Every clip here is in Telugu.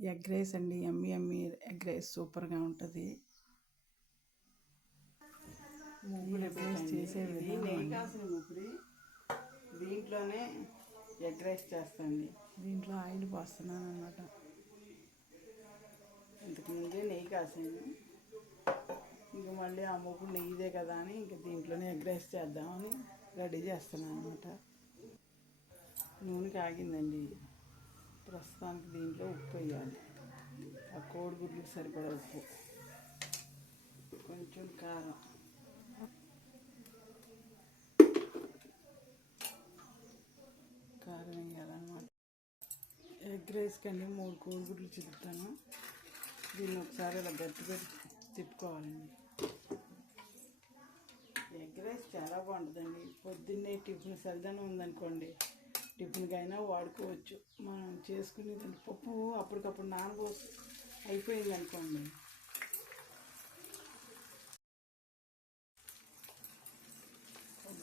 ఎగ్ రైస్ అండి ఎమ్మి ఎమ్మి ఎగ్ రైస్ సూపర్గా ఉంటుంది. ఎగ్ రైస్ చేసే దీంట్లోనే ఎగ్ రైస్ చేస్తాండి. దీంట్లో ఆయిల్ పోస్తున్నాను అనమాట ఇంతకు ముందే నెయ్యి కాసాను. ఇంక మళ్ళీ ఆ ముగ్గురు నెయ్యిదే కదా అని ఇంక దీంట్లోనే ఎగ్ రైస్ చేద్దామని రెడీ చేస్తున్నాను అనమాట నూనె కాగిందండి. ప్రస్తుతానికి దీంట్లో ఉప్పు వేయాలి. ఆ కోడిగుడ్లు సరిపడా ఉప్పు. కొంచెం కారం. కారం వేయాలన్నమాట. ఎగ్ రైస్ కండి మూడు కోడిగుడ్లు చిలుపుతాను దీన్ని ఒకసారి ఇలా గట్టిగా తిప్పుకోవాలండి. ఎగ్ రైస్ చాలా బాగుంటుందండి. పొద్దున్నే టిఫిన్ సరిదనం ఉందనుకోండి. టిఫిన్కి అయినా వాడుకోవచ్చు. మనం చేసుకునేది పప్పు అప్పటికప్పుడు నానబోసి అయిపోయింది అనుకోండి.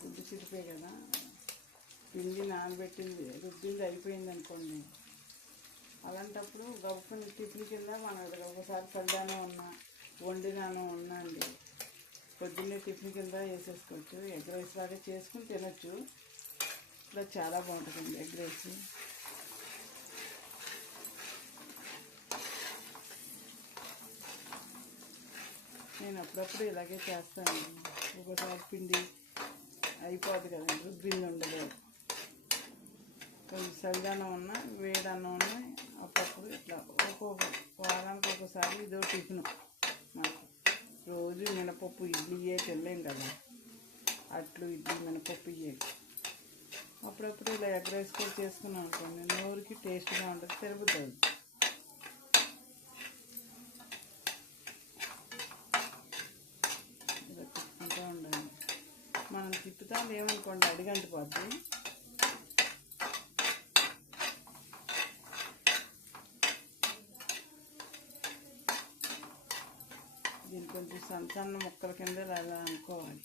గుడ్డు చిరిపే కదా. పిండి నానబెట్టింది రుబ్బింది అయిపోయింది అనుకోండి. అలాంటప్పుడు గబుక్కుని టిఫిన్ కింద మనం ఒకసారి చల్లానే ఉన్నా వండినాను ఉన్నా అండి. పొద్దున్నే టిఫిన్ కింద వేసేసుకోవచ్చు. ఎగ్ రైస్ లాగా చేసుకుని తినొచ్చు. ఇట్లా చాలా బాగుంటుందండి ఎగ్ రైస్. నేను అప్పుడప్పుడు ఇలాగే చేస్తాను. ఒకసారి పిండి అయిపోదు కదండి రుబ్బింది ఉండదు. కొంచెం చలిదనం ఉన్నా వేడన్నం ఉన్నా అప్పుడప్పుడు ఇట్లా ఒక్కొక్క వారానికి ఒకసారి ఇదో టిఫిన్ మాకు. రోజు మినపప్పు ఇడ్లీయే తినలేం కదా. అట్లు ఇడ్లీ మినపప్పు ఇయ్యే. అప్పుడప్పుడు ఇలా ఎగ్ రైస్ కూడా చేసుకున్నాం అనుకోండి నోరుకి టేస్ట్గా ఉంటుంది తిరుగుతుంది. ఇలా తిప్పుకుంటూ ఉండాలి మనం తిప్పుతాం ఏమనుకోండి అడిగంట పోతుంది దీన్ని కొంచెం సన్న సన్న ముక్కల కింద అలా అనుకోవాలి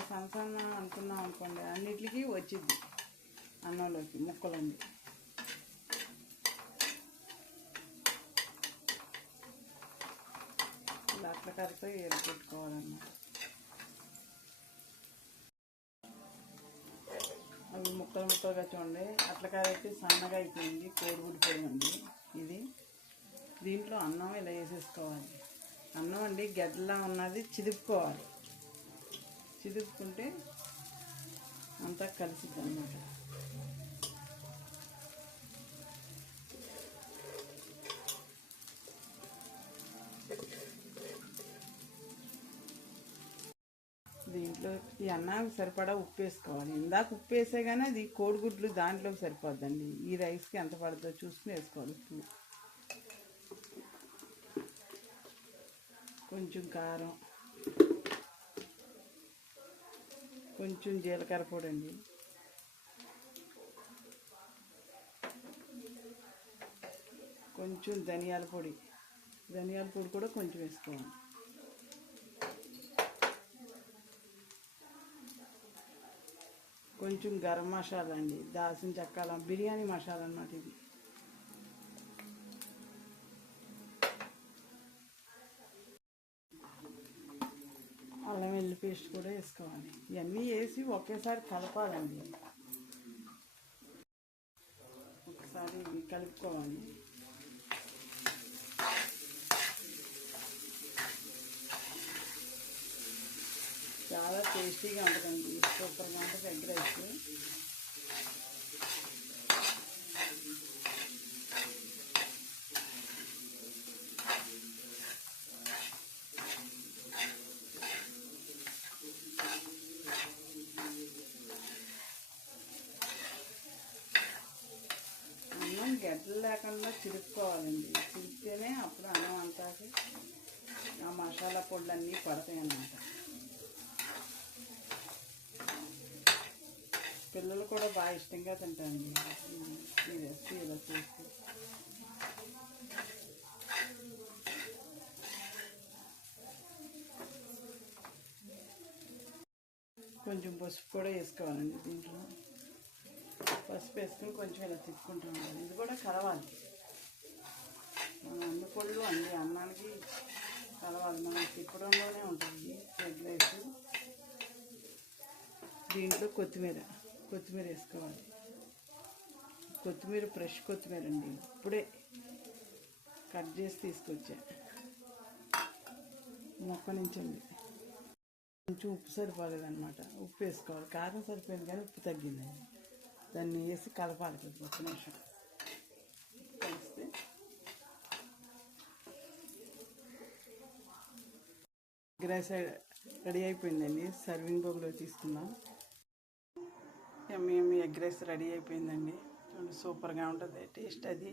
అప్పుడు సన్న అనుకున్నాం అనుకోండి అన్నిటికీ వచ్చింది అన్నంలోకి ముక్కలండి ఇలా అట్ల కరితో ఏలు పెట్టుకోవాలన్నమాట. అవి ముక్కలు ముక్కలుగా చూడండి. అట్లకాయ అయితే సన్నగా అయిపోయింది కోడిగుడిపోయింది ఇది దీంట్లో అన్నం ఇలా వేసేసుకోవాలి? అన్నం అండి గడ్డలా ఉన్నది చిదుపుకోవాలి. చిదుపుకుంటే అంతా కలిసిద్ది అన్నమాట దీంట్లో ఈ అన్నానికి సరిపడా ఉప్పు వేసుకోవాలి. ఇందాక ఉప్పు వేసే కానీ అది కోడిగుడ్లు దాంట్లోకి సరిపోద్దండి. ఈ రైస్కి ఎంత పడుతుందో చూసుకుని వేసుకోవాలి ఉప్పు. కొంచెం కారం. కొంచెం జీలకర్ర పొడి అండి కొంచెం ధనియాల పొడి. ధనియాల పొడి కూడా కొంచెం వేసుకోవాలి. కొంచెం గరం మసాలా అండి. దాల్చిన చెక్క బిర్యానీ మసాలా అన్నమాట ఇది. పేస్ట్ కూడా వేసుకోవాలి. ఇవన్నీ వేసి ఒకేసారి కలపాలండి. ఒకసారి కలుపుకోవాలి. చాలా టేస్టీగా ఉంటుందండి. సూపర్గా ఉంటుంది ఎగ్ రైస్. అన్నం లేకుండా చిరుక్కోవాలండి. చిరిగితేనే అప్పుడు అన్నం అంతా ఆ మసాలా పొడులన్నీ పడతాయి అన్నమాట పిల్లలు కూడా బాగా ఇష్టంగా తింటారండి. ఈ రెసిపీ ఇలా చేస్తే. కొంచెం పసుపు కూడా వేసుకోవాలండి దీంట్లో. పసుపు వేసుకుని కొంచెం ఇలా తిప్పుకుంటాం ఇది కూడా కలవాలి. మన అన్ని అన్ని అన్నానికి కలవాలి. మనం తిప్పడంలోనే ఉంటుంది. రెడ్ రైస్ దీంట్లో కొత్తిమీర కొత్తిమీర వేసుకోవాలి. కొత్తిమీర ఫ్రెష్ కొత్తిమీర అండి. ఇప్పుడే కట్ చేసి తీసుకొచ్చా. మొక్క నుంచి అండి. కొంచెం ఉప్పు సరిపోలేదన్నమాట. ఉప్పు వేసుకోవాలి. కారం సరిపోయింది కానీ ఉప్పు తగ్గిందండి. దాన్ని వేసి కలపాలి కొంచెం నిమిషం. కలిస్తే. ఎగ్ రైస్ రెడీ అయిపోయిందండి. సర్వింగ్ బౌల్లో తీసుకుందాం. ఎమ్మె ఎగ్ రైస్ రెడీ అయిపోయిందండి. సూపర్గా ఉంటుంది. టేస్ట్ అది.